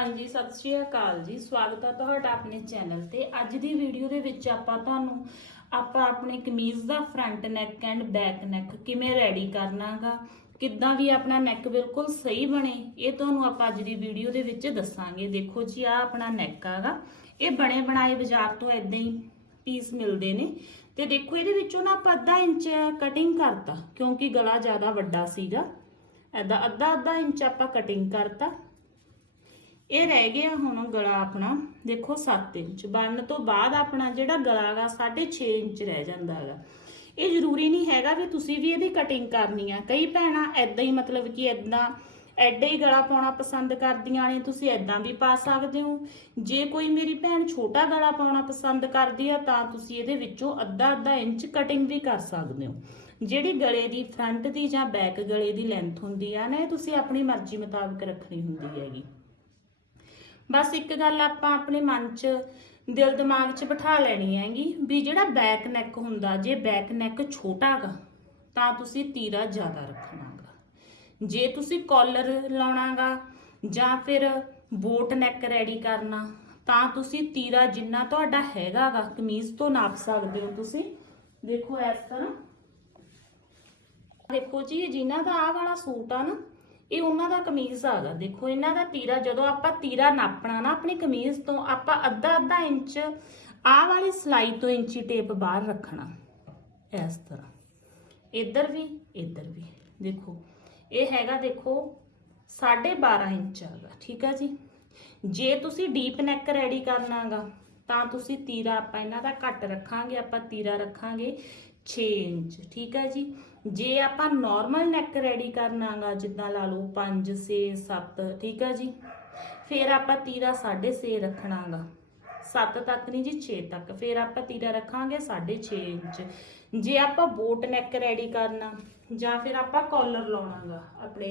ਹਾਂਜੀ, ਸਤਿ ਸ਼੍ਰੀ ਅਕਾਲ ਜੀ। ਸਵਾਗਤ ਹੈ ਤੁਹਾਡਾ ਆਪਣੇ ਚੈਨਲ ਤੇ। ਅੱਜ ਦੀ ਵੀਡੀਓ ਦੇ ਵਿੱਚ ਆਪਾਂ ਤੁਹਾਨੂੰ, ਆਪਾਂ ਆਪਣੇ ਕਮੀਜ਼ ਦਾ front neck and back neck ਕਿਵੇਂ ਰੈਡੀ ਕਰਨਾਗਾ, ਕਿੱਦਾਂ ਵੀ ਆਪਣਾ ਨੈਕ ਬਿਲਕੁਲ ਸਹੀ ਬਣੇ, ਇਹ ਤੁਹਾਨੂੰ ਆਪਾਂ ਅੱਜ ਦੀ ਵੀਡੀਓ ਦੇ ਵਿੱਚ ਦੱਸਾਂਗੇ। ਦੇਖੋ ਜੀ ਆ ਆਪਣਾ ਨੈਕ ਆਗਾ। ਇਹ ਬਣੇ ਬਣਾਏ ਬਾਜ਼ਾਰ ਤੋਂ ਇਦਾਂ ਹੀ ਪੀਸ ਮਿਲਦੇ ਨੇ। ਤੇ ਦੇਖੋ, ਇਹਦੇ ਵਿੱਚੋਂ ਨਾ ਆਪਾਂ ਅੱਧਾ ਇੰਚ ਕਟਿੰਗ ਕਰਤਾ, ਕਿਉਂਕਿ ਗਲਾ ਜ਼ਿਆਦਾ ਵੱਡਾ ਸੀਗਾ। ਐਦਾਂ ਅੱਧਾ ਅੱਧਾ ਇੰਚ ਆਪਾਂ ਕਟਿੰਗ ਕਰਤਾ। ਇਹ ਰਹਿ ਗਿਆ ਹੁਣ ਗਲਾ ਆਪਣਾ, ਦੇਖੋ 7 ਇੰਚ। ਬਣਨ ਤੋਂ ਬਾਅਦ ਆਪਣਾ ਜਿਹੜਾ ਗਲਾ ਹੈਗਾ 6.5 ਇੰਚ ਰਹਿ ਜਾਂਦਾ ਹੈਗਾ ਇਹ ਜ਼ਰੂਰੀ ਨਹੀਂ ਹੈਗਾ ਵੀ ਤੁਸੀਂ ਵੀ ਇਹਦੀ ਕਟਿੰਗ ਕਰਨੀ ਆ। ਕਈ ਭੈਣਾਂ ਐਦਾਂ ਹੀ ਮਤਲਬ ਕਿ ਐਦਾਂ ਐਡਾ ਹੀ ਗਲਾ ਪਾਉਣਾ ਪਸੰਦ ਕਰਦੀਆਂ ਨੇ, ਤੁਸੀਂ ਐਦਾਂ ਵੀ ਪਾ ਸਕਦੇ ਹੋ। ਜੇ ਕੋਈ ਮੇਰੀ ਭੈਣ ਛੋਟਾ ਗਲਾ ਪਾਉਣਾ ਪਸੰਦ ਕਰਦੀ ਆ, ਤਾਂ ਤੁਸੀਂ ਇਹਦੇ ਵਿੱਚੋਂ ਅੱਧਾ ਅੱਧਾ ਇੰਚ ਕਟਿੰਗ ਵੀ ਕਰ ਸਕਦੇ ਹੋ। ਜਿਹੜੀ ਗਲੇ ਦੀ ਫਰੰਟ ਦੀ ਜਾਂ ਬੈਕ ਗਲੇ ਦੀ ਲੈਂਥ ਹੁੰਦੀ ਆ ਨਾ, ਇਹ ਤੁਸੀਂ ਆਪਣੀ ਮਰਜ਼ੀ ਮੁਤਾਬਕ ਰੱਖਣੀ ਹੁੰਦੀ ਹੈਗੀ। ਬਸ ਇੱਕ ਗੱਲ ਆਪਾਂ ਆਪਣੇ ਮਨ 'ਚ, ਦਿਲ ਦਿਮਾਗ 'ਚ ਬਿਠਾ ਲੈਣੀ ਹੈਗੀ ਵੀ ਜਿਹੜਾ ਬੈਕ ਨੈਕ ਹੁੰਦਾ, ਜੇ ਬੈਕ ਨੈਕ ਛੋਟਾਗਾ ਤਾਂ ਤੁਸੀਂ ਤੀਰਾ ਜ਼ਿਆਦਾ ਰੱਖਣਾਗਾ ਜੇ ਤੁਸੀਂ ਕਾਲਰ ਲਾਉਣਾਗਾ ਜਾਂ ਫਿਰ ਬੋਟ ਨੈਕ ਰੈਡੀ ਕਰਨਾ, ਤਾਂ ਤੁਸੀਂ ਤੀਰਾ ਜਿੰਨਾ ਤੁਹਾਡਾ ਹੈਗਾਗਾ ਕਮੀਜ਼ ਤੋਂ ਨਾਪ ਸਕਦੇ ਹੋ ਤੁਸੀਂ। ਦੇਖੋ ਇਸ ਤਰ੍ਹਾਂ। ਦੇਖੋ ਜੀ ਇਹ ਜਿਨ੍ਹਾਂ ਦਾ ਆਹ ਵਾਲਾ ਸੂਟ ਆ ਨਾ ਇਹ ਉਹਨਾਂ ਦਾ ਕਮੀਜ਼ ਆਗਾ ਦੇਖੋ, ਇਹਨਾਂ ਦਾ ਤੀਰਾ, ਜਦੋਂ ਆਪਾਂ ਤੀਰਾ ਨਾਪਣਾ ਨਾ ਆਪਣੀ ਕਮੀਜ਼ ਤੋਂ, ਆਪਾਂ ਅੱਧਾ ਅੱਧਾ ਇੰਚ ਆਹ ਵਾਲੀ ਸਲਾਈ ਤੋਂ ਇੰਚੀ ਟੇਪ ਬਾਹਰ ਰੱਖਣਾ, ਇਸ ਤਰ੍ਹਾਂ। ਇੱਧਰ ਵੀ ਇੱਧਰ ਵੀ। ਦੇਖੋ, ਇਹ ਹੈਗਾ, ਦੇਖੋ 12.5 ਇੰਚ ਆਗਾ ਠੀਕ ਆ ਜੀ? ਜੇ ਤੁਸੀਂ ਡੀਪ ਨੈਕ ਰੈਡੀ ਕਰਨਾਗਾ ਤਾਂ ਤੁਸੀਂ ਤੀਰਾ ਆਪਾਂ ਇਹਨਾਂ ਦਾ ਘੱਟ ਰੱਖਾਂਗੇ, ਆਪਾਂ ਤੀਰਾ ਰੱਖਾਂਗੇ 6 ਇੰਚ, ਠੀਕ ਹੈ ਜੀ? ਜੇ ਆਪਾਂ ਨਾਰਮਲ ਨੈਕ ਰੈਡੀ ਕਰਨਾਗਾ, ਜਿੱਦਾਂ ਲਾ ਲਓ 5 6 7 ਠੀਕ ਆ ਜੀ? ਫਿਰ ਆਪਾਂ ਤੀਰਾ 6.5 ਰੱਖਣਾਗਾ। 7 ਤੱਕ ਨਹੀਂ ਜੀ 6 ਤੱਕ। ਫਿਰ ਆਪਾਂ ਤੀਰਾ ਰੱਖਾਂਗੇ 6.5 ਇੰਚ। ਜੇ ਆਪਾਂ ਬੋਟ ਨੈਕ ਰੈਡੀ ਕਰਨਾ, ਜਾਂ ਫਿਰ ਆਪਾਂ ਕਾਲਰ ਲਾਉਣਾਗਾ ਆਪਣੇ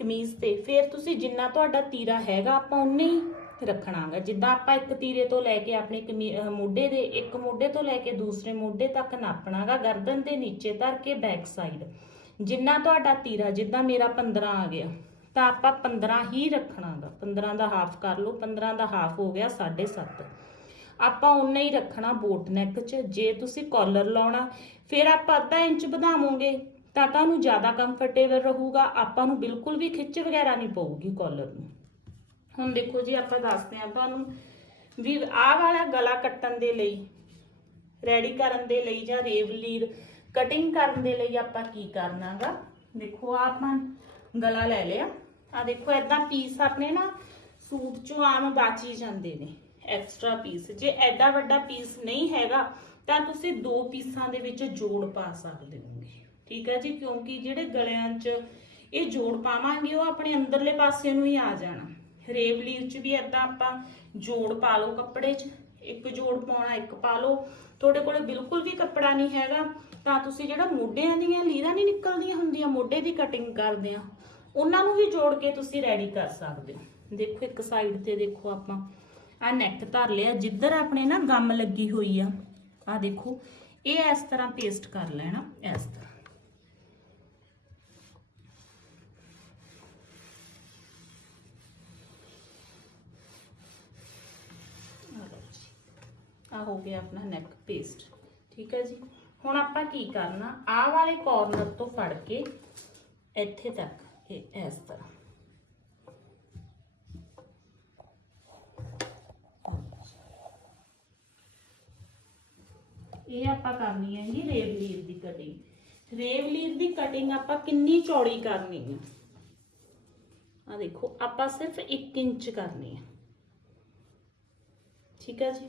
ਕਮੀਜ਼ ਤੇ, ਫਿਰ ਤੁਸੀਂ ਜਿੰਨਾ ਤੁਹਾਡਾ ਤੀਰਾ ਹੈਗਾ ਆਪਾਂ ਉਨੇ ਹੀ ਰੱਖਣਾਗਾ। ਜਿੱਦਾਂ ਆਪਾਂ ਇੱਕ ਤੀਰੇ ਤੋਂ ਲੈ ਕੇ ਆਪਣੇ ਕਮੀ- ਮੋਢੇ ਦੇ, ਇੱਕ ਮੋਢੇ ਤੋਂ ਲੈ ਕੇ ਦੂਸਰੇ ਮੋਢੇ ਤੱਕ ਨਾਪਣਾਗਾ, ਗਰਦਨ ਦੇ ਨੀਚੇ ਧਰ ਕੇ ਬੈਕ ਸਾਈਡ ਜਿੰਨਾ ਤੁਹਾਡਾ ਤੀਰਾ, ਜਿੱਦਾਂ ਮੇਰਾ 15 ਆ ਗਿਆ, ਤਾਂ ਆਪਾਂ 15 ਹੀ ਰੱਖਣਾਗਾ। 15 ਦਾ ਹਾਫ ਕਰ ਲਓ 15 ਦਾ ਹਾਫ ਹੋ ਗਿਆ 7.5 ਆਪਾਂ ਉਨਾ ਹੀ ਰੱਖਣਾ ਬੋਟ ਨੈਕ 'ਚ, ਜੇ ਤੁਸੀਂ ਕਾਲਰ ਲਾਉਣਾ, ਫਿਰ ਆਪਾਂ ਅੱਧਾ ਇੰਚ ਵਧਾਵੋਗੇ, ਤਾਂ ਤੁਹਾਨੂੰ ਜ਼ਿਆਦਾ ਕੰਫਰਟੇਬਲ ਰਹੂਗਾ। ਆਪਾਂ ਨੂੰ ਬਿਲਕੁਲ ਵੀ ਖਿੱਚ ਵਗੈਰਾ ਨਹੀਂ ਪਊਗੀ ਕਾਲਰ ਨੂੰ। ਹੁਣ ਦੇਖੋ ਜੀ, ਆਪਾਂ ਦੱਸਦੇ ਹਾਂ ਤੁਹਾਨੂੰ ਵੀ ਆਹ ਵਾਲਾ ਗਲਾ ਕੱਟਣ ਦੇ ਲਈ ਰੈਡੀ ਕਰਨ ਦੇ ਲਈ ਜਾਂ ਰੇਵਲੀਰ ਕਟਿੰਗ ਕਰਨ ਦੇ ਲਈ ਆਪਾਂ ਕੀ ਕਰਨਾਗਾ? ਦੇਖੋ ਆਪਾਂ ਗਲਾ ਲੈ ਲਿਆ। ਆ ਦੇਖੋ ਐਦਾਂ ਪੀਸ ਆਪਣੇ ਨਾ ਸੂਟ ਚੋਂ ਆਮ ਬਾਚੀ ਜਾਂਦੇ ਨੇ ਐਕਸਟਰਾ ਪੀਸ ਜੇ ਐਡਾ ਵੱਡਾ ਪੀਸ ਨਹੀਂ ਹੈਗਾ, ਤਾਂ ਤੁਸੀਂ ਦੋ ਪੀਸਾਂ ਦੇ ਵਿੱਚ ਜੋੜ ਪਾ ਸਕਦੇ ਹੋਗੇ। ਠੀਕ ਹੈ ਜੀ, ਕਿਉਂਕਿ ਜਿਹੜੇ ਗਲਿਆਂ 'ਚ ਇਹ ਜੋੜ ਪਾਵਾਂਗੇ, ਉਹ ਆਪਣੇ ਅੰਦਰਲੇ ਪਾਸੇ ਨੂੰ ਹੀ ਆ ਜਾਣਾ। ਰੇਵਲੀਰ 'ਚ ਵੀ ਐਦਾਂ ਆਪਾਂ ਜੋੜ ਪਾ ਲਓ ਕੱਪੜੇ 'ਚ, ਇੱਕ ਜੋੜ ਪਾਉਣਾ, ਇੱਕ ਪਾ ਲਓ। ਤੁਹਾਡੇ ਕੋਲੇ ਬਿਲਕੁਲ ਵੀ ਕੱਪੜਾ ਨਹੀਂ ਹੈਗਾ, ਤਾਂ ਤੁਸੀਂ ਜਿਹੜਾ ਮੋਢਿਆਂ ਦੀਆਂ ਲੀਰਾਂ ਨਹੀਂ ਨਿਕਲਦੀਆਂ ਹੁੰਦੀਆਂ, ਮੋਢੇ ਦੀ ਕਟਿੰਗ ਕਰਦੇ ਆ, ਉਹਨਾਂ ਨੂੰ ਵੀ ਜੋੜ ਕੇ ਤੁਸੀਂ ਰੈਡੀ ਕਰ ਸਕਦੇ ਹੋ। ਦੇਖੋ ਇੱਕ ਸਾਈਡ ਤੇ ਦੇਖੋ ਆਪਾਂ ਆ ਨੈਕ ਧਰ ਲਿਆ, ਜਿੱਧਰ ਆਪਣੇ ਨਾ ਗਮ ਲੱਗੀ ਹੋਈ ਆ ਆ ਦੇਖੋ, ਇਹ ਇਸ ਤਰ੍ਹਾਂ ਪੇਸਟ ਕਰ ਲੈਣਾ, ਇਸ ਤਰ੍ਹਾਂ ਆ ਹੋ ਗਿਆ ਆਪਣਾ ਨੈਕ ਪੇਸਟ ਠੀਕ ਹੈ ਜੀ? ਹੁਣ ਆਪਾਂ ਕੀ ਕਰਨਾ? ਆਹ ਵਾਲੇ ਕਾਰਨਰ ਤੋਂ ਫੜ ਕੇ ਇੱਥੇ ਤੱਕ, ਇਹ ਇਸ ਤਰ੍ਹਾਂ। ਇਹ ਆਪਾਂ ਕਰਨੀ ਹੈ ਜੀ ਰੇਵਲੀਰ ਦੀ ਕਟਿੰਗ ਰੇਵਲੀਰ ਦੀ ਕਟਿੰਗ ਆਪਾਂ ਕਿੰਨੀ ਚੌੜੀ ਕਰਨੀ ਹੈ? ਆ ਦੇਖੋ, ਆਪਾਂ ਸਿਰਫ 1 ਇੰਚ ਕਰਨੀ ਹੈ। ਠੀਕ ਹੈ ਜੀ?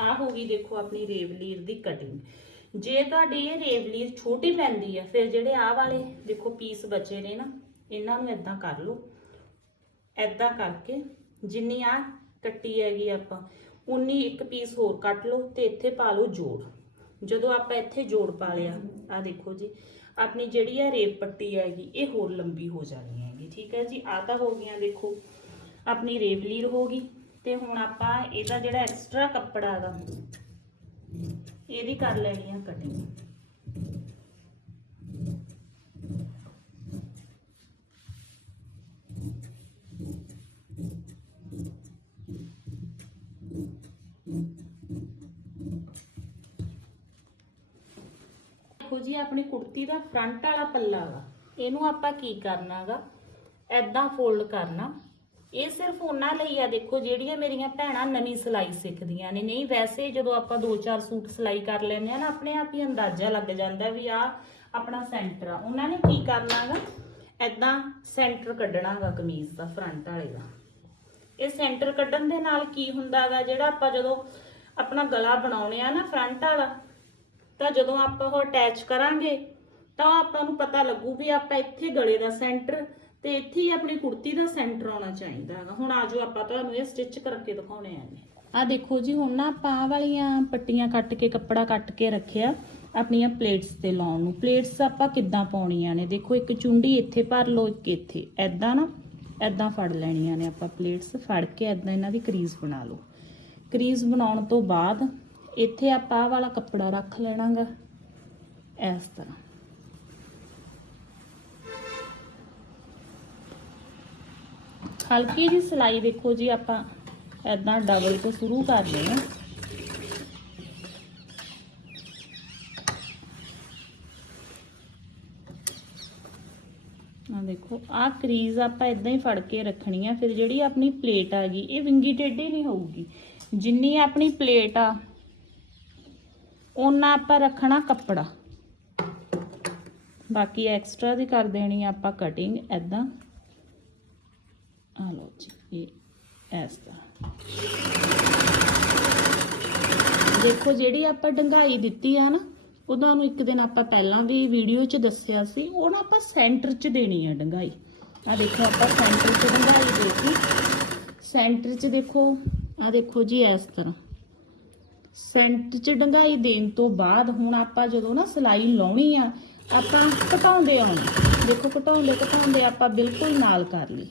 ਆ ਹੋ ਗਈ ਦੇਖੋ ਆਪਣੀ ਰੇਵਲੀਰ ਦੀ ਕਟਿੰਗ ਜੇ ਤੁਹਾਡੀ ਇਹ ਰੇਵਲੀਰ ਛੋਟੀ ਪੈਂਦੀ ਆ, ਫਿਰ ਜਿਹੜੇ ਆਹ ਵਾਲੇ ਦੇਖੋ ਪੀਸ ਬਚੇ ਨੇ ਨਾ, ਇਹਨਾਂ ਨੂੰ ਇਦਾਂ ਕਰ ਲਓ। ਇਦਾਂ ਕਰਕੇ ਜਿੰਨੀ ਆ ਕੱਟੀ ਹੈਗੀ ਆਪਾਂ, ਉਨੀ ਇੱਕ ਪੀਸ ਹੋਰ ਕੱਟ ਲਓ ਤੇ ਇੱਥੇ ਪਾ ਲਓ ਜੋੜ। ਜਦੋਂ ਆਪਾਂ ਇੱਥੇ ਜੋੜ ਪਾ ਲਿਆ ਆ ਦੇਖੋ ਜੀ, ਆਪਣੀ ਜਿਹੜੀ ਆ ਰੇਪ ਪੱਟੀ ਹੈਗੀ, ਇਹ ਹੋਰ ਲੰਬੀ ਹੋ ਜਾਣੀ ਹੈਗੀ, ਠੀਕ ਹੈ ਜੀ? ਆ ਤਾਂ ਹੋ ਗਈਆਂ ਦੇਖੋ, ਆਪਣੀ ਰੇਵਲੀਰ ਹੋ ਗਈ। ਤੇ ਹੁਣ ਆਪਾਂ ਇਹਦਾ ਜਿਹੜਾ ਐਕਸਟਰਾ ਕੱਪੜਾ ਹੈਗਾ, ਇਹਦੀ ਕਰ ਲੈਣੀ ਆ ਕਟਿੰਗ ਦੇਖੋ ਜੀ, ਆਪਣੀ ਕੁੜਤੀ ਦਾ ਫਰੰਟ ਵਾਲਾ ਪੱਲਾ ਵਾ, ਇਹਨੂੰ ਆਪਾਂ ਕੀ ਕਰਨਾਗਾ ਐਦਾਂ ਫੋਲਡ ਕਰਨਾ। ਇਹ ਸਿਰਫ ਉਹਨਾਂ ਲਈ ਆ, ਦੇਖੋ ਜਿਹੜੀਆਂ ਮੇਰੀਆਂ ਭੈਣਾਂ ਨਵੀਂ ਸਿਲਾਈ ਸਿੱਖਦੀਆਂ ਨੇ। ਨਹੀਂ, ਵੈਸੇ ਜਦੋਂ ਆਪਾਂ 2-4 ਸੂਟ ਸਿਲਾਈ ਕਰ ਲੈਂਦੇ ਆ ਨਾ, ਆਪਣੇ ਆਪ ਹੀ ਅੰਦਾਜ਼ਾ ਲੱਗ ਜਾਂਦਾ ਵੀ ਆ ਆਪਣਾ ਸੈਂਟਰ ਆ। ਉਹਨਾਂ ਨੇ ਕੀ ਕਰਨਾਗਾ? ਐਦਾਂ ਸੈਂਟਰ ਕੱਢਣਾਗਾ ਕਮੀਜ਼ ਦਾ, ਫਰੰਟ ਵਾਲੇ ਦਾ। ਇਹ ਸੈਂਟਰ ਕੱਢਣ ਦੇ ਨਾਲ ਕੀ ਹੁੰਦਾਗਾ? ਜਿਹੜਾ ਆਪਾਂ ਜਦੋਂ ਆਪਣਾ ਗਲਾ ਬਣਾਉਣੇ ਆ ਨਾ, ਫਰੰਟ ਵਾਲਾ, ਤਾਂ ਜਦੋਂ ਆਪਾਂ ਉਹ ਅਟੈਚ ਕਰਾਂਗੇ, ਤਾਂ ਆਪਾਂ ਨੂੰ ਪਤਾ ਲੱਗੂ ਵੀ ਆਪਾਂ ਇੱਥੇ ਗਲੇ ਦਾ ਸੈਂਟਰ ਤੇ ਇੱਥੇ ਹੀ ਆਪਣੀ ਕੁੜਤੀ ਦਾ ਸੈਂਟਰ ਆਉਣਾ ਚਾਹੀਦਾ ਹੈਗਾ। ਹੁਣ ਆਜੋ, ਆਪਾਂ ਤੁਹਾਨੂੰ ਇਹ ਸਟਿਚ ਕਰਕੇ ਦਿਖਾਉਣੇ ਆ ਨੇ ਆ ਦੇਖੋ ਜੀ, ਹੁਣ ਨਾ ਆਪਾਂ ਆਹ ਵਾਲੀਆਂ ਪੱਟੀਆਂ ਕੱਟ ਕੇ, ਕੱਪੜਾ ਕੱਟ ਕੇ ਰੱਖਿਆ, ਆਪਣੀਆਂ ਪਲੇਟਸ ਤੇ ਲਾਉਣ ਨੂੰ। ਪਲੇਟਸ ਆਪਾਂ ਕਿੱਦਾਂ ਪਾਉਣੀਆਂ ਨੇ? ਦੇਖੋ, ਇੱਕ ਚੁੰਡੀ ਇੱਥੇ ਭਰ ਲਓ, ਇੱਕ ਇੱਥੇ। ਐਦਾਂ ਨਾ ਐਦਾਂ ਫੜ ਲੈਣੀਆਂ ਨੇ ਆਪਾਂ ਪਲੇਟਸ ਫੜ ਕੇ ਐਦਾਂ ਇਹਨਾਂ ਦੀ ਕਰੀਜ਼ ਬਣਾ ਲਓ। ਕਰੀਜ਼ ਬਣਾਉਣ ਤੋਂ ਬਾਅਦ ਇੱਥੇ ਆਪਾਂ ਆਹ ਵਾਲਾ ਕੱਪੜਾ ਰੱਖ ਲੈਣਾਗਾ। ਇਸ ਤਰ੍ਹਾਂ। ਹਲਕੀ ਜੀ ਸਿਲਾਈ ਦੇਖੋ ਜੀ, ਆਪਾਂ ਐਦਾਂ ਡਬਲ ਤੋਂ ਸ਼ੁਰੂ ਕਰ ਲੈਣਾ ਆ। ਦੇਖੋ ਆ ਕਰੀਜ਼ ਆਪਾਂ ਇਦਾਂ ਹੀ ਫੜ ਕੇ ਰੱਖਣੀ ਆ, ਫਿਰ ਜਿਹੜੀ ਆਪਣੀ ਪਲੇਟ ਆ ਗਈ, ਇਹ ਵਿੰਗੀ ਟੇਢੀ ਨਹੀਂ ਹੋਊਗੀ। ਜਿੰਨੀ ਆਪਣੀ ਪਲੇਟ ਆ ਉਹਨਾਂ ਆਪਾਂ ਰੱਖਣਾ ਕੱਪੜਾ। ਬਾਕੀ ਐਕਸਟਰਾ ਦੀ ਕਰ ਦੇਣੀ ਆਪਾਂ ਕਟਿੰਗ ਐਦਾਂ ਆ ਲਓ ਜੀ ਇਹ ਇਸ ਤਰ੍ਹਾਂ ਦੇਖੋ, ਜਿਹੜੀ ਆਪਾਂ ਡੰਗਾਈ ਦਿੱਤੀ ਆ ਨਾ, ਉਹਦਾ ਨੂੰ ਇੱਕ ਦਿਨ ਆਪਾਂ ਪਹਿਲਾਂ ਵੀ ਵੀਡੀਓ 'ਚ ਦੱਸਿਆ ਸੀ ਉਹ ਨਾ ਆਪਾਂ ਸੈਂਟਰ 'ਚ ਦੇਣੀ ਆ ਡੰਗਾਈ। ਆ ਦੇਖੋ, ਆਪਾਂ ਸੈਂਟਰ 'ਚ ਡੰਗਾਈ ਦੇਤੀ ਸੈਂਟਰ 'ਚ ਦੇਖੋ ਆ ਦੇਖੋ ਜੀ ਇਸ ਤਰ੍ਹਾਂ ਸੈਂਟਰ 'ਚ ਡੰਗਾਈ ਦੇਣ ਤੋਂ ਬਾਅਦ ਹੁਣ ਆਪਾਂ ਜਦੋਂ ਨਾ ਸਿਲਾਈ ਲਾਉਣੀ ਆ, ਆਪਾਂ ਘਟਾਉਂਦੇ ਆਉਣਾ। ਦੇਖੋ ਘਟਾਉਂਦੇ ਘਟਾਉਂਦੇ ਆਪਾਂ ਬਿਲਕੁਲ ਨਾਲ ਕਰ ਲਈ।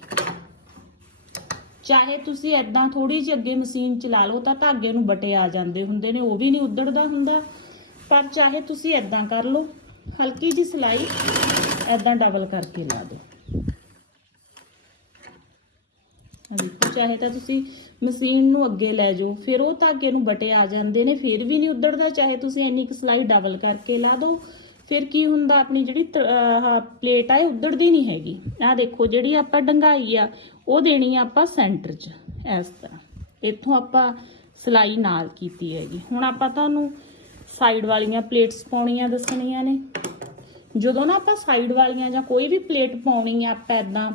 ਚਾਹੇ ਤੁਸੀਂ ਐਦਾਂ ਥੋੜੀ ਜਿਹੀ ਅੱਗੇ ਮਸ਼ੀਨ ਚਲਾ ਲਓ ਤਾਂ ਧਾਗੇ ਨੂੰ ਬਟੇ ਆ ਜਾਂਦੇ ਹੁੰਦੇ ਨੇ, ਉਹ ਵੀ ਨਹੀਂ ਉਧੜਦਾ ਹੁੰਦਾ। ਪਰ ਚਾਹੇ ਤੁਸੀਂ ਐਦਾਂ ਕਰ ਲਓ, ਹਲਕੀ ਜੀ ਸਿਲਾਈ ਐਦਾਂ ਡਬਲ ਕਰਕੇ ਲਾ ਦਿਓ। ਦੇਖੋ, ਚਾਹੇ ਤਾਂ ਤੁਸੀਂ ਮਸ਼ੀਨ ਨੂੰ ਅੱਗੇ ਲੈ ਜਾਓ, ਫਿਰ ਉਹ ਧਾਗੇ ਨੂੰ ਬਟੇ ਆ ਜਾਂਦੇ ਨੇ, ਫਿਰ ਵੀ ਨਹੀਂ ਉਧੜਦਾ। ਚਾਹੇ ਤੁਸੀਂ ਇੰਨੀ ਕੁ ਸਿਲਾਈ ਡਬਲ ਕਰਕੇ ਲਾ ਦਿਓ, ਫਿਰ ਕੀ ਹੁੰਦਾ, ਆਪਣੀ ਜਿਹੜੀ ਪਲੇਟ ਆ, ਇਹ ਉਧੜਦੀ ਨਹੀਂ ਹੈਗੀ। ਆ ਦੇਖੋ, ਜਿਹੜੀ ਆਪਾਂ ਡੰਗਾਈ ਆ ਉਹ ਦੇਣੀ ਆ ਆਪਾਂ ਸੈਂਟਰ 'ਚ, ਇਸ ਤਰ੍ਹਾਂ। ਇੱਥੋਂ ਆਪਾਂ ਸਿਲਾਈ ਨਾਲ ਕੀਤੀ ਹੈਗੀ। ਹੁਣ ਆਪਾਂ ਤੁਹਾਨੂੰ ਸਾਈਡ ਵਾਲੀਆਂ ਪਲੇਟਸ ਪਾਉਣੀਆਂ ਦੱਸਣੀਆਂ ਨੇ। ਜਦੋਂ ਨਾ ਆਪਾਂ ਸਾਈਡ ਵਾਲੀਆਂ ਜਾਂ ਕੋਈ ਵੀ ਪਲੇਟ ਪਾਉਣੀ ਆ, ਆਪਾਂ ਐਦਾਂ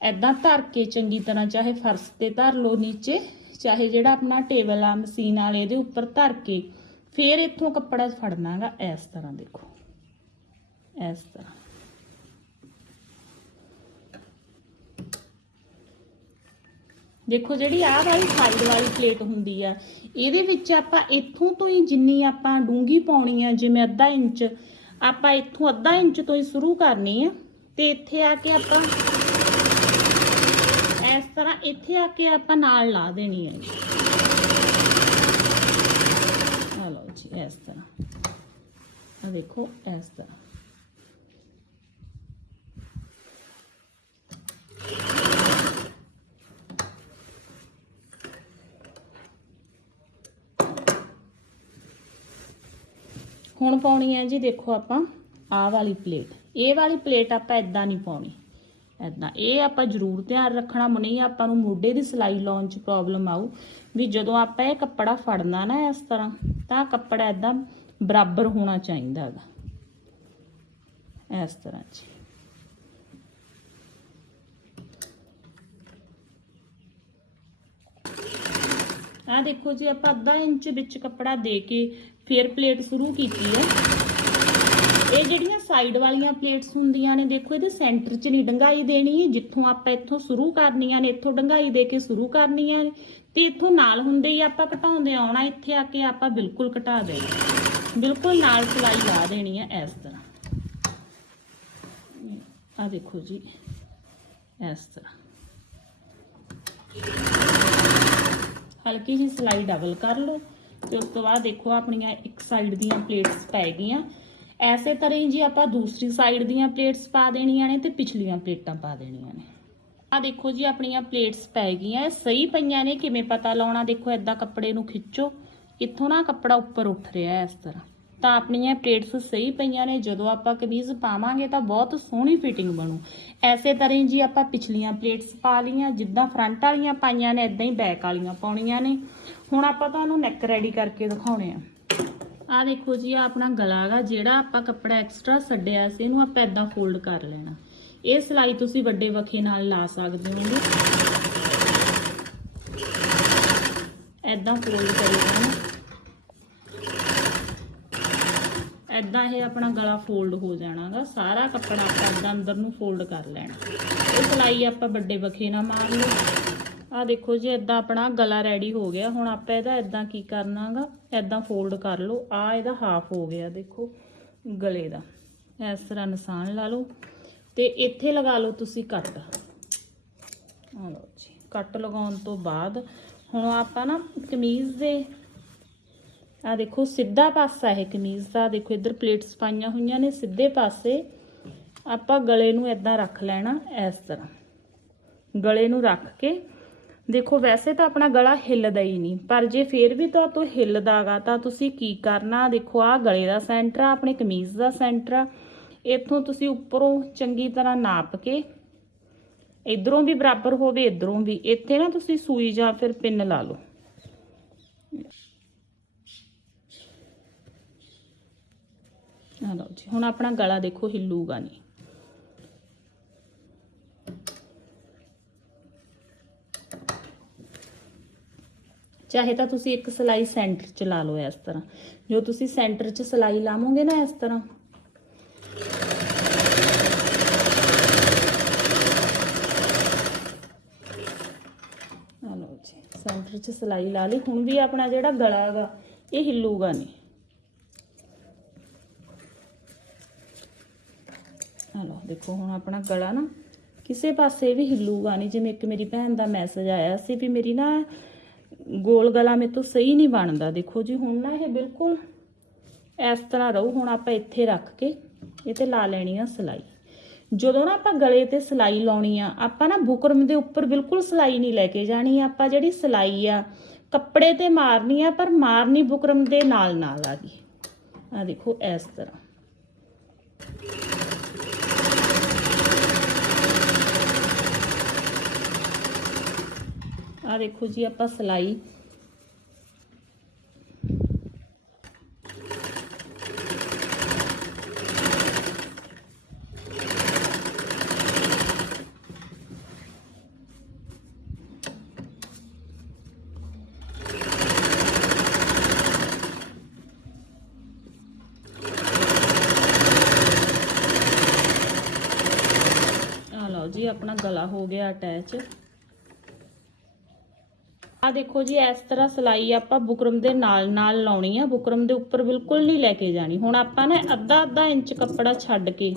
ਐਦਾਂ ਧਰ ਕੇ ਚੰਗੀ ਤਰ੍ਹਾਂ ਚਾਹੇ ਫਰਸ਼ ਤੇ ਧਰ ਲਓ ਨੀਚੇ, ਚਾਹੇ ਜਿਹੜਾ ਆਪਣਾ ਟੇਬਲ ਆ ਮਸ਼ੀਨ ਵਾਲੇ, ਇਹਦੇ ਉੱਪਰ ਧਰ ਕੇ, ਫੇਰ ਇੱਥੋਂ ਕੱਪੜਾ ਫੜਨਾਗਾ, ਇਸ ਤਰ੍ਹਾਂ ਦੇਖੋ। ਇਸ ਤਰ੍ਹਾਂ। ਦੇਖੋ ਜਿਹੜੀ ਆਹ ਵਾਲੀ ਸਾਈਡ ਵਾਲੀ ਪਲੇਟ ਹੁੰਦੀ ਆ, ਇਹਦੇ ਵਿੱਚ ਆਪਾਂ ਇੱਥੋਂ ਤੋਂ ਹੀ ਜਿੰਨੀ ਆਪਾਂ ਡੂੰਗੀ ਪਾਉਣੀ ਆ, ਜਿਵੇਂ ਅੱਧਾ ਇੰਚ, ਆਪਾਂ ਇੱਥੋਂ ਅੱਧਾ ਇੰਚ ਤੋਂ ਹੀ ਸ਼ੁਰੂ ਕਰਨੀ ਆ, ਤੇ ਇੱਥੇ ਆ ਕੇ ਆਪਾਂ ਇਸ ਤਰ੍ਹਾਂ ਇੱਥੇ ਆ ਕੇ ਆਪਾਂ ਨਾਲ ਲਾ ਦੇਣੀ ਹੈ ਆ ਲਓ ਜੀ, ਇਸ ਤਰ੍ਹਾਂ। ਆ ਦੇਖੋ, ਇਸ ਤਰ੍ਹਾਂ। ਹੁਣ ਪਾਉਣੀ ਹੈ ਜੀ, ਦੇਖੋ ਆਪਾਂ ਆਹ ਵਾਲੀ ਪਲੇਟ ਇਹ ਵਾਲੀ ਪਲੇਟ ਆਪਾਂ ਇਦਾਂ ਨਹੀਂ ਪਾਉਣੀ। ਇਦਾਂ ਇਹ ਆਪਾਂ ਜ਼ਰੂਰ ਧਿਆਨ ਰੱਖਣਾ ਨਹੀਂ ਆਪਾਂ ਨੂੰ ਮੋਢੇ ਦੀ ਸਿਲਾਈ ਲਾਉਣ 'ਚ ਪ੍ਰੋਬਲਮ ਆਊ। ਵੀ ਜਦੋਂ ਆਪਾਂ ਇਹ ਕੱਪੜਾ ਫੜਨਾ ਨਾ ਇਸ ਤਰ੍ਹਾਂ, ਤਾਂ ਕੱਪੜਾ ਇਦਾਂ ਬਰਾਬਰ ਹੋਣਾ ਚਾਹੀਦਾ ਹੈਗਾ। ਇਸ ਤਰ੍ਹਾਂ ਜੀ। ਆ ਦੇਖੋ ਜੀ, ਆਪਾਂ ਅੱਧਾ ਇੰਚ ਵਿੱਚ ਕੱਪੜਾ ਦੇ ਕੇ ਫਿਰ ਪਲੇਟ ਸ਼ੁਰੂ ਕੀਤੀ ਹੈ। ਇਹ ਜਿਹੜੀਆਂ ਸਾਈਡ ਵਾਲੀਆਂ ਪਲੇਟਸ ਹੁੰਦੀਆਂ ਨੇ, ਦੇਖੋ ਇਹਦੇ ਸੈਂਟਰ 'ਚ ਨਹੀਂ ਡੰਗਾਈ ਦੇਣੀ ਜਿੱਥੋਂ ਆਪਾਂ ਇੱਥੋਂ ਸ਼ੁਰੂ ਕਰਨੀਆਂ ਨੇ, ਇੱਥੋਂ ਡੰਗਾਈ ਦੇ ਕੇ ਸ਼ੁਰੂ ਕਰਨੀਆਂ ਨੇ। ਤੇ ਇੱਥੋਂ ਨਾਲ ਹੁੰਦੇ ਹੀ ਆਪਾਂ ਘਟਾਉਂਦੇ ਆਉਣਾ ਇੱਥੇ ਆ ਕੇ ਆਪਾਂ ਬਿਲਕੁਲ ਘਟਾ ਦੇਣਾ। ਬਿਲਕੁਲ ਨਾਲ ਸਿਲਾਈ ਲਾ ਦੇਣੀ ਹੈ ਇਸ ਤਰ੍ਹਾਂ। ਆ ਦੇਖੋ ਜੀ, ਇਸ ਤਰ੍ਹਾਂ। ਹਲਕੀ ਜਿਹੀ ਸਲਾਈ ਡਬਲ ਕਰ ਲਓ। ਤੇ ਉਸ ਤੋਂ ਬਾਅਦ ਦੇਖੋ ਆਪਣੀਆਂ ਇੱਕ ਸਾਈਡ ਦੀਆਂ ਪਲੇਟਸ ਪੈ ਗਈਆਂ। ਐਸੇ ਤਰ੍ਹਾਂ ਹੀ ਜੀ ਆਪਾਂ ਦੂਸਰੀ ਸਾਈਡ ਦੀਆਂ ਪਲੇਟਸ ਪਾ ਦੇਣੀਆਂ ਨੇ ਤੇ ਪਿਛਲੀਆਂ ਪਲੇਟਾਂ ਪਾ ਦੇਣੀਆਂ ਨੇ। ਆ ਦੇਖੋ ਜੀ ਆਪਣੀਆਂ ਪਲੇਟਸ ਪੈ ਗਈਆਂ। ਸਹੀ ਪਈਆਂ ਨੇ, ਕਿਵੇਂ ਪਤਾ ਲਾਉਣਾ? ਦੇਖੋ ਐਦਾਂ ਕੱਪੜੇ ਨੂੰ ਖਿੱਚੋ। ਇੱਥੋਂ ਨਾ ਕੱਪੜਾ ਉੱਪਰ ਉੱਠ ਰਿਹਾ ਇਸ ਤਰ੍ਹਾਂ। ਤਾਂ ਆਪਣੀਆਂ ਪਲੇਟਸ ਸਹੀ ਪਈਆਂ ਨੇ, ਜਦੋਂ ਆਪਾਂ ਕਮੀਜ਼ ਪਾਵਾਂਗੇ ਤਾਂ ਬਹੁਤ ਸੋਹਣੀ ਫਿਟਿੰਗ ਬਣੂ। ਐਸੇ ਤਰ੍ਹਾਂ ਹੀ ਜੀ ਆਪਾਂ ਪਿਛਲੀਆਂ ਪਲੇਟਸ ਪਾ ਲਈਆਂ, ਜਿੱਦਾਂ ਫਰੰਟ ਵਾਲੀਆਂ ਪਾਈਆਂ ਨੇ ਇਦਾਂ ਹੀ ਬੈਕ ਵਾਲੀਆਂ ਪਾਉਣੀਆਂ ਨੇ। ਹੁਣ ਆਪਾਂ ਤੁਹਾਨੂੰ ਨੈਕ ਰੈਡੀ ਕਰਕੇ ਦਿਖਾਉਣੇ ਆ। ਆ ਦੇਖੋ ਜੀ ਆ ਆਪਣਾ ਗਲਾ ਗਾ ਜਿਹੜਾ ਆਪਾਂ ਕੱਪੜਾ ਐਕਸਟਰਾ ਛੱਡਿਆ ਸੀ, ਇਹਨੂੰ ਆਪਾਂ ਇਦਾਂ ਫੋਲਡ ਕਰ ਲੈਣਾ। ਇਹ ਸਿਲਾਈ ਤੁਸੀਂ ਵੱਡੇ ਵਖੇ ਨਾਲ ਲਾ ਸਕਦੇ ਹੋਗੇ ਇਦਾਂ ਫੋਲਡ ਕਰੀ ਜਾਣਾ। ਇਦਾਂ ਇਹ ਆਪਣਾ ਗਲਾ ਫੋਲਡ ਹੋ ਜਾਣਾਗਾ, ਸਾਰਾ ਕੱਪੜਾ ਆਪਾਂ ਇਦਾਂ ਅੰਦਰ ਨੂੰ ਫੋਲਡ ਕਰ ਲੈਣਾ। ਇਹ ਸਲਾਈ ਆਪਾਂ ਵੱਡੇ ਬਖੇ ਨਾਲ ਮਾਰ ਲਓ ਆ ਦੇਖੋ ਜੀ ਇਦਾਂ ਆਪਣਾ ਗਲਾ ਰੈਡੀ ਹੋ ਗਿਆ। ਹੁਣ ਆਪਾਂ ਇਹਦਾ ਇਦਾਂ ਕੀ ਕਰਨਾਗਾ ਇਦਾਂ ਫੋਲਡ ਕਰ ਲਓ। ਆ ਇਹਦਾ ਹਾਫ ਹੋ ਗਿਆ, ਦੇਖੋ, ਗਲੇ ਦਾ। ਇਸ ਤਰ੍ਹਾਂ ਨਿਸ਼ਾਨ ਲਾ ਲਓ ਤੇ ਇੱਥੇ ਲਗਾ ਲਓ ਤੁਸੀਂ ਕੱਟ। ਆ ਲਓ ਜੀ, ਕੱਟ ਲਗਾਉਣ ਤੋਂ ਬਾਅਦ ਹੁਣ ਆਪਾਂ ਨਾ ਕਮੀਜ਼ ਦੇ ਆ ਦੇਖੋ, ਸਿੱਧਾ ਪਾਸਾ ਹੈ ਕਮੀਜ਼ ਦਾ। ਦੇਖੋ, ਇੱਧਰ ਪਲੇਟਸ ਪਾਈਆਂ ਹੋਈਆਂ ਨੇ ਸਿੱਧੇ ਪਾਸੇ। ਆਪਾਂ ਗਲੇ ਨੂੰ ਇਦਾਂ ਰੱਖ ਲੈਣਾ ਇਸ ਤਰ੍ਹਾਂ। ਗਲੇ ਨੂੰ ਰੱਖ ਕੇ। ਦੇਖੋ, ਵੈਸੇ ਤਾਂ ਆਪਣਾ ਗਲਾ ਹਿੱਲਦਾ ਹੀ ਨਹੀਂ, ਪਰ ਜੇ ਫੇਰ ਵੀ ਤਾਂ ਤੋਂ ਹਿੱਲਦਾਗਾ ਤਾਂ ਤੁਸੀਂ ਕੀ ਕਰਨਾ? ਦੇਖੋ ਆ ਗਲੇ ਦਾ ਸੈਂਟਰ ਆ, ਆਪਣੇ ਕਮੀਜ਼ ਦਾ ਸੈਂਟਰ ਆ। ਇੱਥੋਂ ਤੁਸੀਂ ਉੱਪਰੋਂ ਚੰਗੀ ਤਰ੍ਹਾਂ ਨਾਪ ਕੇ, ਇਧਰੋਂ ਵੀ ਬਰਾਬਰ ਹੋਵੇ, ਇਧਰੋਂ ਵੀ। ਇੱਥੇ ਨਾ ਤੁਸੀਂ ਸੂਈ ਜਾਂ ਫਿਰ ਪਿੰਨ ਲਾ ਲਓ। ਆ ਲਓ ਜੀ, ਹੁਣ ਆਪਣਾ ਗਲਾ ਦੇਖੋ ਹਿੱਲੂਗਾ ਨਹੀਂ ਚਾਹੇ ਤਾਂ ਤੁਸੀਂ ਇੱਕ ਸਲਾਈ ਸੈਂਟਰ 'ਚ ਲਾ ਲਓ ਇਸ ਤਰ੍ਹਾਂ। ਜੋ ਤੁਸੀਂ ਸੈਂਟਰ 'ਚ ਸਲਾਈ ਲਾਵੋਗੇ ਨਾ ਇਸ ਤਰ੍ਹਾਂ। ਆ ਲਓ ਜੀ, ਸੈਂਟਰ 'ਚ ਸਲਾਈ ਲਾ ਲਈ। ਹੁਣ ਵੀ ਆਪਣਾ ਜਿਹੜਾ ਗਲਾ ਹੈਗਾ, ਇਹ ਹਿੱਲੂਗਾ ਨਹੀਂ ਆ ਲਓ ਦੇਖੋ, ਹੁਣ ਆਪਣਾ ਗਲਾ ਨਾ ਕਿਸੇ ਪਾਸੇ ਵੀ ਹਿੱਲੂਗਾ ਨਹੀਂ। ਜਿਵੇਂ ਇੱਕ ਮੇਰੀ ਭੈਣ ਦਾ ਮੈਸੇਜ ਆਇਆ ਸੀ ਵੀ ਮੇਰੀ ਨਾ ਗੋਲ ਗਲਾ ਮੇਰੇ ਤੋਂ ਸਹੀ ਨਹੀਂ ਬਣਦਾ। ਦੇਖੋ ਜੀ, ਹੁਣ ਨਾ ਇਹ ਬਿਲਕੁਲ ਇਸ ਤਰ੍ਹਾਂ ਰਹੂ। ਹੁਣ ਆਪਾਂ ਇੱਥੇ ਰੱਖ ਕੇ ਇਹ ਤੇ ਲਾ ਲੈਣੀ ਆ ਸਲਾਈ। ਜਦੋਂ ਨਾ ਆਪਾਂ ਗਲੇ ਤੇ ਸਲਾਈ ਲਾਉਣੀ ਆ, ਆਪਾਂ ਨਾ ਬੁਕਰਮ ਦੇ ਉੱਪਰ ਬਿਲਕੁਲ ਸਲਾਈ ਨਹੀਂ ਲੈ ਕੇ ਜਾਣੀ। ਆਪਾਂ ਜਿਹੜੀ ਸਲਾਈ ਆ, ਕੱਪੜੇ ਤੇ ਮਾਰਨੀ ਆ, ਪਰ ਮਾਰਨੀ ਬੁਕਰਮ ਦੇ ਨਾਲ ਨਾਲ ਆ ਗਈ। ਆ ਦੇਖੋ, ਇਸ ਤਰ੍ਹਾਂ। ਆ ਦੇਖੋ ਜੀ ਆਪਾਂ ਸਲਾਈ। ਆ ਲਓ ਜੀ ਆਪਣਾ ਗਲਾ ਹੋ ਗਿਆ ਅਟੈਚ ਆ ਦੇਖੋ ਜੀ, ਇਸ ਤਰ੍ਹਾਂ ਸਲਾਈ ਆਪਾਂ ਬੁਕਰਮ ਦੇ ਨਾਲ ਨਾਲ ਲਾਉਣੀ ਆ। ਬੁਕਰਮ ਦੇ ਉੱਪਰ ਬਿਲਕੁਲ ਨਹੀਂ ਲੈ ਕੇ ਜਾਣੀ। ਹੁਣ ਆਪਾਂ ਨੇ ਅੱਧਾ ਅੱਧਾ ਇੰਚ ਕੱਪੜਾ ਛੱਡ ਕੇ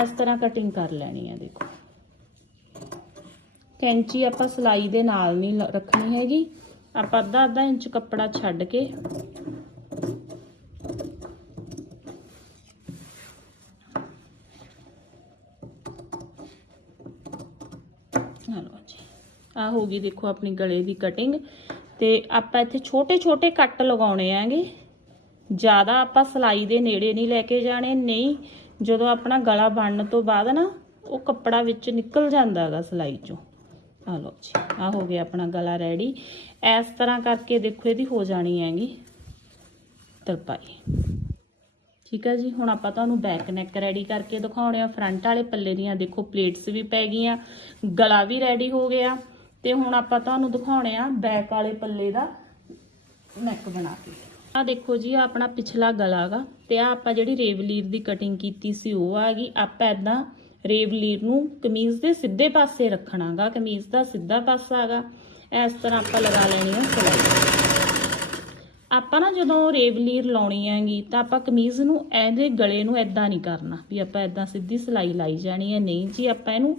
ਇਸ ਤਰ੍ਹਾਂ ਕਟਿੰਗ ਕਰ ਲੈਣੀ ਆ, ਦੇਖੋ। ਕੈਂਚੀ ਆਪਾਂ ਸਲਾਈ ਦੇ ਨਾਲ ਨਹੀਂ ਰੱਖਣੀ ਹੈਗੀ। ਆਪਾਂ ਅੱਧਾ ਅੱਧਾ ਇੰਚ ਕੱਪੜਾ ਛੱਡ ਕੇ ਆ ਜੀ। ਆ ਹੋ ਗਈ ਦੇਖੋ ਆਪਣੀ ਗਲੇ ਦੀ ਕਟਿੰਗ ਤੇ ਆਪਾਂ ਇੱਥੇ ਛੋਟੇ ਛੋਟੇ ਕੱਟ ਲਗਾਉਣੇ ਆਂਗੇ ਜ਼ਿਆਦਾ ਆਪਾਂ ਸਲਾਈ ਦੇ ਨੇੜੇ ਨਹੀਂ ਲੈ ਕੇ ਜਾਣੇ, ਨਹੀਂ, ਜਦੋਂ ਆਪਣਾ ਗਲਾ ਬਣਨ ਤੋਂ ਬਾਅਦ ਨਾ ਉਹ ਕੱਪੜਾ ਵਿੱਚ ਨਿਕਲ ਜਾਂਦਾ ਹੈਗਾ ਸਲਾਈ ਚੋਂ। ਆ ਲਓ ਜੀ, ਆ ਹੋ ਗਿਆ ਆਪਣਾ ਗਲਾ ਰੈਡੀ ਇਸ ਤਰ੍ਹਾਂ ਕਰਕੇ ਦੇਖੋ ਇਹਦੀ ਹੋ ਜਾਣੀ ਹੈਗੀ ਤਰਪਾਈ। ਠੀਕ ਹੈ ਜੀ, ਹੁਣ ਆਪਾਂ ਤੁਹਾਨੂੰ ਬੈਕ ਨੈਕ ਰੈਡੀ ਕਰਕੇ ਦਿਖਾਉਣੇ ਆ। ਫਰੰਟ ਵਾਲੇ ਪੱਲੇ ਦੀਆਂ ਦੇਖੋ ਪਲੇਟਸ ਵੀ ਪੈ ਗਈਆਂ, ਗਲਾ ਵੀ ਰੈਡੀ ਹੋ ਗਿਆ। ਤੇ ਹੁਣ ਆਪਾਂ ਤੁਹਾਨੂੰ ਦਿਖਾਉਣੇ ਆ ਬੈਕ ਵਾਲੇ ਪੱਲੇ ਦਾ ਨੈਕ ਬਣਾ ਕੇ। ਆ ਦੇਖੋ ਜੀ, ਆਹ ਆਪਣਾ ਪਿਛਲਾ ਗਲਾ ਗਾ ਤੇ ਆ ਆਪਾਂ ਜਿਹੜੀ ਰੇਵਲੀਰ ਦੀ ਕਟਿੰਗ ਕੀਤੀ ਸੀ, ਉਹ ਆ ਗਈ। ਆਪਾਂ ਐਦਾਂ ਰੇਵਲੀਰ ਨੂੰ ਕਮੀਜ਼ ਦੇ ਸਿੱਧੇ ਪਾਸੇ ਰੱਖਣਾਗਾ ਕਮੀਜ਼ ਦਾ ਸਿੱਧਾ ਪਾਸਾ ਹੈਗਾ ਇਸ ਤਰ੍ਹਾਂ ਆਪਾਂ ਲਗਾ ਲੈਣੀ ਆ ਸਲਾਈ। ਆਪਾਂ ਨਾ ਜਦੋਂ ਰੇਵਲੀਰ ਲਾਉਣੀ ਹੈਗੀ ਤਾਂ ਆਪਾਂ ਕਮੀਜ਼ ਨੂੰ ਇਹਦੇ ਗਲੇ ਨੂੰ ਐਦਾਂ ਨਹੀਂ ਕਰਨਾ ਵੀ ਆਪਾਂ ਐਦਾਂ ਸਿੱਧੀ ਸਲਾਈ ਲਾਈ ਜਾਣੀ ਹੈ ਨਹੀਂ ਜੀ, ਆਪਾਂ ਇਹਨੂੰ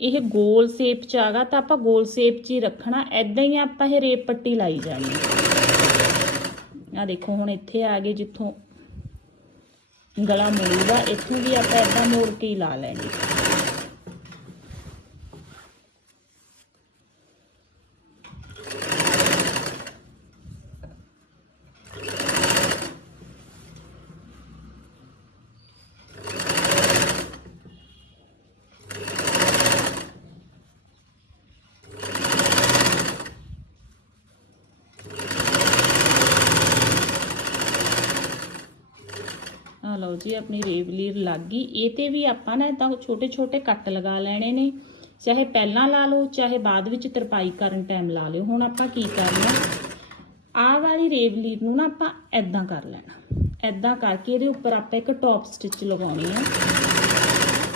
ਇਹ ਗੋਲ ਸ਼ੇਪ ਚ ਆਗਾ ਤਾਂ ਆਪਾਂ ਗੋਲ ਸ਼ੇਪ ਚ ਹੀ ਰੱਖਣਾ ਐਦਾਂ ਹੀ ਆਪਾਂ ਇਹ ਰੇਪ ਪੱਟੀ ਲਾਈ ਜਾਣੀ ਆ ਦੇਖੋ, ਹੁਣ ਇੱਥੇ ਆ ਗਏ ਜਿੱਥੋਂ ਗਲਾ ਮੋੜੂਗਾ, ਇੱਥੋਂ ਵੀ ਆਪਾਂ ਐਦਾਂ ਮੋੜ ਕੇ ਹੀ ਲਾ ਲੈਣੀ ਆ ਲਓ ਜੀ, ਆਪਣੀ ਰੇਵਲੀਰ ਲੱਗ ਗਈ। ਇਹ ਤੇ ਵੀ ਆਪਾਂ ਨਾ ਤਾਂ ਛੋਟੇ ਛੋਟੇ ਕੱਟ ਲਗਾ ਲੈਣੇ ਨੇ। ਚਾਹੇ ਪਹਿਲਾਂ ਲਾ ਲਓ, ਚਾਹੇ ਬਾਅਦ ਵਿੱਚ ਤਰਪਾਈ ਕਰਨ ਟਾਈਮ ਲਾ ਲਿਓ। ਹੁਣ ਆਪਾਂ ਕੀ ਕਰਨਾ ਆਹ ਵਾਲੀ ਰੇਵਲੀਰ ਨੂੰ ਨਾ ਆਪਾਂ ਐਦਾਂ ਕਰ ਲੈਣਾ। ਐਦਾਂ ਕਰਕੇ ਇਹਦੇ ਉੱਪਰ ਆਪਾਂ ਇੱਕ ਟੌਪ ਸਟਿਚ ਲਗਾਉਣੀ ਆ।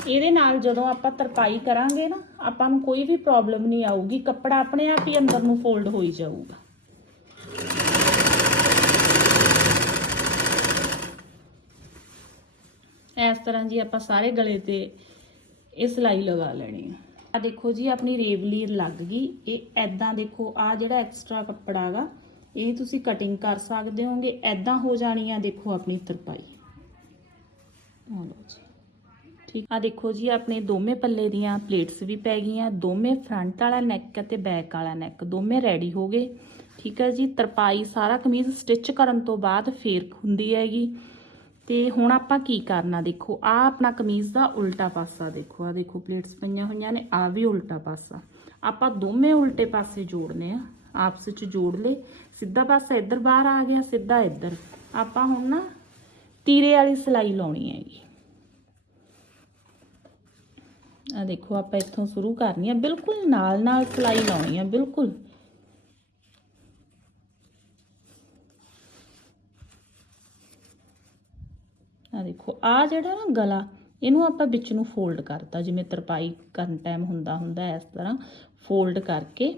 ਇਹਦੇ ਨਾਲ ਜਦੋਂ ਆਪਾਂ ਤਰਪਾਈ ਕਰਾਂਗੇ ਨਾ, ਆਪਾਂ ਨੂੰ ਕੋਈ ਵੀ ਪ੍ਰੋਬਲਮ ਨਹੀਂ ਆਊਗੀ। ਕੱਪੜਾ ਆਪਣੇ ਆਪ ਹੀ ਅੰਦਰ ਨੂੰ ਫੋਲਡ ਹੋਈ ਜਾਊਗਾ। ਇਸ ਤਰ੍ਹਾਂ ਜੀ ਆਪਾਂ ਸਾਰੇ ਗਲੇ ਤੇ ਇਹ ਸਿਲਾਈ ਲਗਾ ਲੈਣੀ ਆ। ਆ ਦੇਖੋ ਜੀ, ਆਪਣੀ ਰੇਵਲੀਰ ਲੱਗ ਗਈ। ਇਹ ਐਦਾਂ ਦੇਖੋ ਆ ਜਿਹੜਾ ਐਕਸਟਰਾ ਕੱਪੜਾ ਹੈਗਾ ਇਹ ਤੁਸੀਂ ਕਟਿੰਗ ਕਰ ਸਕਦੇ ਹੋਗੇ। ਐਦਾਂ ਹੋ ਜਾਣੀ ਆ, ਦੇਖੋ ਆਪਣੀ ਤਰਪਾਈ। ਆ ਲਓ ਜੀ। ਠੀਕ। ਆ ਦੇਖੋ ਜੀ, ਆਪਣੇ ਦੋਵੇਂ ਪੱਲੇ ਦੀਆਂ ਪਲੇਟਸ ਵੀ ਪੈ ਗਈਆਂ। ਦੋਵੇਂ ਫਰੰਟ ਵਾਲਾ ਨੈਕ ਅਤੇ ਬੈਕ ਵਾਲਾ ਨੈਕ ਦੋਵੇਂ ਰੈਡੀ ਹੋ ਗਏ। ਠੀਕ ਹੈ ਜੀ, ਤਰਪਾਈ ਸਾਰਾ ਕਮੀਜ਼ ਸਟਿਚ ਕਰਨ ਤੋਂ ਬਾਅਦ ਫੇਰ ਹੁੰਦੀ ਹੈਗੀ। ਤੇ ਹੁਣ ਆਪਾਂ ਕੀ ਕਰਨਾ ਦੇਖੋ ਆ ਆਪਣਾ ਕਮੀਜ਼ ਦਾ ਉਲਟਾ ਪਾਸਾ ਦੇਖੋ ਆ ਦੇਖੋ ਪਲੇਟਸ ਪਈਆਂ ਹੋਈਆਂ ਨੇ ਆ ਵੀ ਉਲਟਾ ਪਾਸਾ। ਆਪਾਂ ਦੋਵੇਂ ਉਲਟੇ ਪਾਸੇ ਜੋੜਨੇ ਆ, ਆਪਸ ਵਿੱਚ ਜੋੜ ਲੇ ਸਿੱਧਾ ਪਾਸਾ ਇੱਧਰ ਬਾਹਰ ਆ ਗਿਆ, ਸਿੱਧਾ ਇੱਧਰ। ਆਪਾਂ ਹੁਣ ਨਾ ਤੀਰੇ ਵਾਲੀ ਸਿਲਾਈ ਲਾਉਣੀ ਹੈਗੀ। ਆ ਦੇਖੋ, ਆਪਾਂ ਇੱਥੋਂ ਸ਼ੁਰੂ ਕਰਨੀ ਆ, ਬਿਲਕੁਲ ਨਾਲ ਨਾਲ ਸਿਲਾਈ ਲਾਉਣੀ ਆ, ਬਿਲਕੁਲ। ਆ ਦੇਖੋ ਆ ਜਿਹੜਾ ਨਾ ਗਲਾ, ਇਹਨੂੰ ਆਪਾਂ ਵਿੱਚ ਨੂੰ ਫੋਲਡ ਕਰਤਾ, ਜਿਵੇਂ ਤਰਪਾਈ ਕਰਨ ਟਾਈਮ ਹੁੰਦਾ ਹੁੰਦਾ ਇਸ ਤਰ੍ਹਾਂ ਫੋਲਡ ਕਰਕੇ।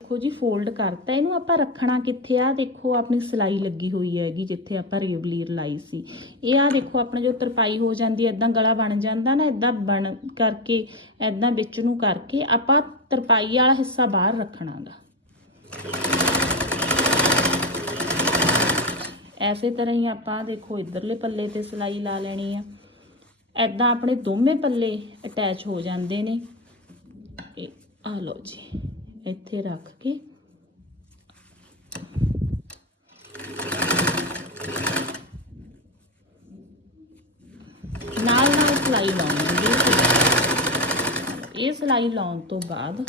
ਦੇਖੋ ਜੀ ਫੋਲਡ ਕਰਤਾ, ਇਹਨੂੰ ਆਪਾਂ ਰੱਖਣਾ ਕਿੱਥੇ ਆ? ਦੇਖੋ, ਆਪਣੀ ਸਿਲਾਈ ਲੱਗੀ ਹੋਈ ਹੈਗੀ, ਜਿੱਥੇ ਆਪਾਂ ਰੇਬਲੀਰ ਲਾਈ ਸੀ। ਇਹ ਆ ਦੇਖੋ, ਆਪਣਾ ਜੋ ਤਰਪਾਈ ਹੋ ਜਾਂਦੀ ਹੈ ਇਦਾਂ ਗਲਾ ਬਣ ਜਾਂਦਾ ਨਾ ਇਦਾਂ ਬਣ ਕਰਕੇ ਇਦਾਂ ਵਿੱਚ ਨੂੰ ਕਰਕੇ, ਆਪਾਂ ਤਰਪਾਈ ਵਾਲਾ ਹਿੱਸਾ ਬਾਹਰ ਰੱਖਣਾਗਾ। ਐਸੇ ਤਰ੍ਹਾਂ ਹੀ ਆਪਾਂ ਦੇਖੋ ਇਧਰਲੇ ਪੱਲੇ ਤੇ ਸਿਲਾਈ ਲਾ ਲੈਣੀ ਆ। ਐਦਾਂ ਆਪਣੇ ਦੋਵੇਂ ਪੱਲੇ ਅਟੈਚ ਹੋ ਜਾਂਦੇ ਨੇ। ਆ ਲਓ ਜੀ, ਇੱਥੇ ਰੱਖ ਕੇ। ਨਾਲ ਨਾਲ ਸਿਲਾਈ ਲਾਉਣੀ ਹੈ ਇਹ ਸਿਲਾਈ ਲਾਉਣ ਤੋਂ ਬਾਅਦ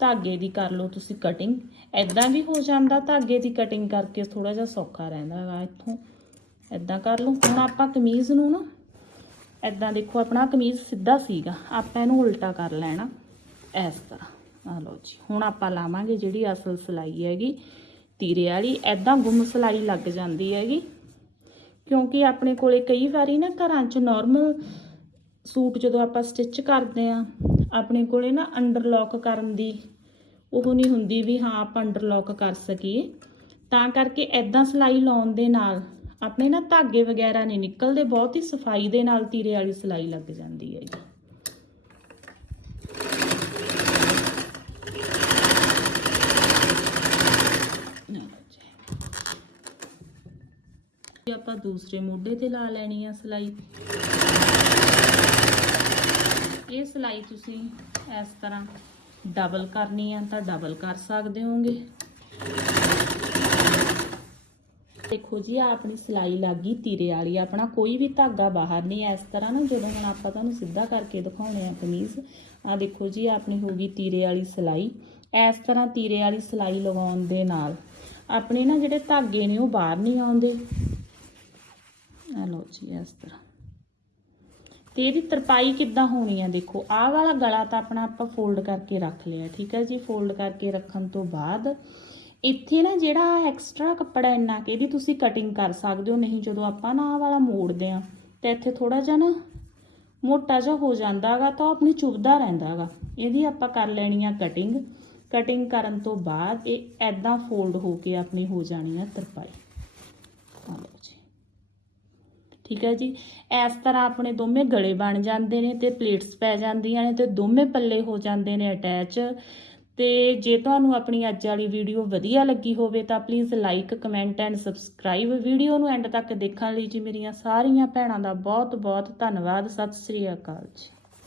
ਧਾਗੇ ਦੀ ਕਰ ਲਓ ਤੁਸੀਂ ਕਟਿੰਗ ਐਦਾਂ ਵੀ ਹੋ ਜਾਂਦਾ ਧਾਗੇ ਦੀ ਕਟਿੰਗ ਕਰਕੇ ਥੋੜਾ ਜਿਹਾ ਸੌਖਾ ਰਹਿੰਦਾ ਹੈਗਾ ਇੱਥੋਂ। ਐਦਾਂ ਕਰ ਲਓ। ਹੁਣ ਆਪਾਂ ਕਮੀਜ਼ ਨੂੰ ਨਾ ਐਦਾਂ ਦੇਖੋ ਆਪਣਾ ਕਮੀਜ਼ ਸਿੱਧਾ ਸੀਗਾ। ਆਪਾਂ ਇਹਨੂੰ ਉਲਟਾ ਕਰ ਲੈਣਾ ਇਸ ਤਰ੍ਹਾਂ। ਆ ਲਓ ਜੀ, ਹੁਣ ਆਪਾਂ ਲਾਵਾਂਗੇ ਜਿਹੜੀ ਅਸਲ ਸਿਲਾਈ ਹੈਗੀ ਤੀਰੇ ਵਾਲੀ। ਐਦਾਂ ਗੁੰਮ ਸਿਲਾਈ ਲੱਗ ਜਾਂਦੀ ਹੈਗੀ। ਕਿਉਂਕਿ ਆਪਣੇ ਕੋਲੇ ਕਈ ਵਾਰੀ ਨਾ ਘਰਾਂ 'ਚ ਨਾਰਮਲ ਸੂਟ ਜਦੋਂ ਆਪਾਂ ਸਟਿਚ ਕਰਦੇ ਆ ਆਪਣੇ ਕੋਲੇ ਨਾ ਅੰਡਰਲੌਕ ਕਰਨ ਦੀ ਉਹ ਨਹੀਂ ਹੁੰਦੀ ਵੀ ਹਾਂ ਆਪਾਂ ਅੰਡਰਲੌਕ ਕਰ ਸਕੀਏ। ਤਾਂ ਕਰਕੇ ਐਦਾਂ ਸਿਲਾਈ ਲਾਉਣ ਦੇ ਨਾਲ ਆਪਣੇ ਨਾ ਧਾਗੇ ਵਗੈਰਾ ਨਹੀਂ ਨਿਕਲਦੇ, ਬਹੁਤ ਹੀ ਸਫ਼ਾਈ ਦੇ ਨਾਲ ਤੀਰੇ ਵਾਲੀ ਸਿਲਾਈ ਲੱਗ ਜਾਂਦੀ ਹੈ ਜੀ, ਆਪਾਂ ਦੂਸਰੇ ਮੋਢੇ ਤੇ ਲਾ ਲੈਣੀ ਆ ਸਿਲਾਈ। ਸਿਲਾਈ ਤੁਸੀਂ ਇਸ ਤਰ੍ਹਾਂ ਡਬਲ ਕਰਨੀ ਆ ਤਾਂ ਡਬਲ ਕਰ ਸਕਦੇ ਹੋਗੇ ਦੇਖੋ ਜੀ ਆ ਆਪਣੀ ਸਿਲਾਈ ਲੱਗ ਗਈ ਤੀਰੇ ਵਾਲੀ। ਆਪਣਾ ਕੋਈ ਵੀ ਧਾਗਾ ਬਾਹਰ ਨਹੀਂ ਇਸ ਤਰ੍ਹਾਂ ਨਾ ਜਦੋਂ ਹੁਣ ਆਪਾਂ ਤੁਹਾਨੂੰ ਸਿੱਧਾ ਕਰਕੇ ਦਿਖਾਉਣੇ ਆ ਕਮੀਜ਼ ਆ ਦੇਖੋ ਜੀ, ਆਪਣੀ ਹੋ ਗਈ ਤੀਰੇ ਵਾਲੀ ਸਿਲਾਈ। ਇਸ ਤਰ੍ਹਾਂ ਤੀਰੇ ਵਾਲੀ ਸਿਲਾਈ ਲਗਾਉਣ ਦੇ ਨਾਲ ਆਪਣੇ ਨਾ ਜਿਹੜੇ ਧਾਗੇ ਨੇ ਉਹ ਬਾਹਰ ਨਹੀਂ ਆਉਂਦੇ। ਆ ਲਓ ਜੀ, ਇਸ ਤਰ੍ਹਾਂ। ਤੇ ਇਹਦੀ ਤਰਪਾਈ ਕਿੱਦਾਂ ਹੋਣੀ ਆ ਦੇਖੋ, ਆਹ ਵਾਲਾ ਗਲਾ ਤਾਂ ਆਪਣਾ ਆਪਾਂ ਫੋਲਡ ਕਰਕੇ ਰੱਖ ਲਿਆ, ਠੀਕ ਹੈ ਜੀ? ਫੋਲਡ ਕਰਕੇ ਰੱਖਣ ਤੋਂ ਬਾਅਦ ਇੱਥੇ ਨਾ ਜਿਹੜਾ ਐਕਸਟਰਾ ਕੱਪੜਾ ਇੰਨਾ ਕਿ, ਇਹਦੀ ਤੁਸੀਂ ਕਟਿੰਗ ਕਰ ਸਕਦੇ ਹੋ, ਨਹੀਂ ਜਦੋਂ ਆਪਾਂ ਨਾ ਆਹ ਵਾਲਾ ਮੋੜਦੇ ਆ, ਤੇ ਇੱਥੇ ਥੋੜਾ ਜਿਹਾ ਨਾ ਮੋਟਾ ਜਿਹਾ ਹੋ ਜਾਂਦਾਗਾ ਤਾਂ ਉਹ ਆਪਣੀ ਚੁਭਦਾ ਰਹਿੰਦਾਗਾ ਇਹਦੀ ਆਪਾਂ ਕਰ ਲੈਣੀ ਆ ਕਟਿੰਗ ਕਟਿੰਗ ਕਰਨ ਤੋਂ ਬਾਅਦ ਇਹ ਐਦਾਂ ਫੋਲਡ ਹੋ ਕੇ ਆਪਣੀ ਹੋ ਜਾਣੀ ਆ ਤਰਪਾਈ। ਆ ਠੀਕ ਹੈ ਜੀ? ਇਸ ਤਰ੍ਹਾਂ ਆਪਣੇ ਦੋਵੇਂ ਗਲੇ ਬਣ ਜਾਂਦੇ ਨੇ ਤੇ ਪਲੇਟਸ ਪੈ ਜਾਂਦੀਆਂ ਨੇ ਤੇ ਦੋਵੇਂ ਪੱਲੇ ਹੋ ਜਾਂਦੇ ਨੇ ਅਟੈਚ ਤੇ ਜੇ ਤੁਹਾਨੂੰ ਆਪਣੀ ਅੱਜ ਵਾਲੀ ਵੀਡੀਓ ਵਧੀਆ ਲੱਗੀ ਹੋਵੇ ਤਾਂ please like comment and subscribe video ਨੂੰ ਐਂਡ ਤੱਕ ਦੇਖਣ ਲਈ ਜੀ ਮੇਰੀਆਂ ਸਾਰੀਆਂ ਭੈਣਾਂ ਦਾ ਬਹੁਤ ਬਹੁਤ ਧੰਨਵਾਦ। ਸਤਿ ਸ੍ਰੀ ਅਕਾਲ ਜੀ।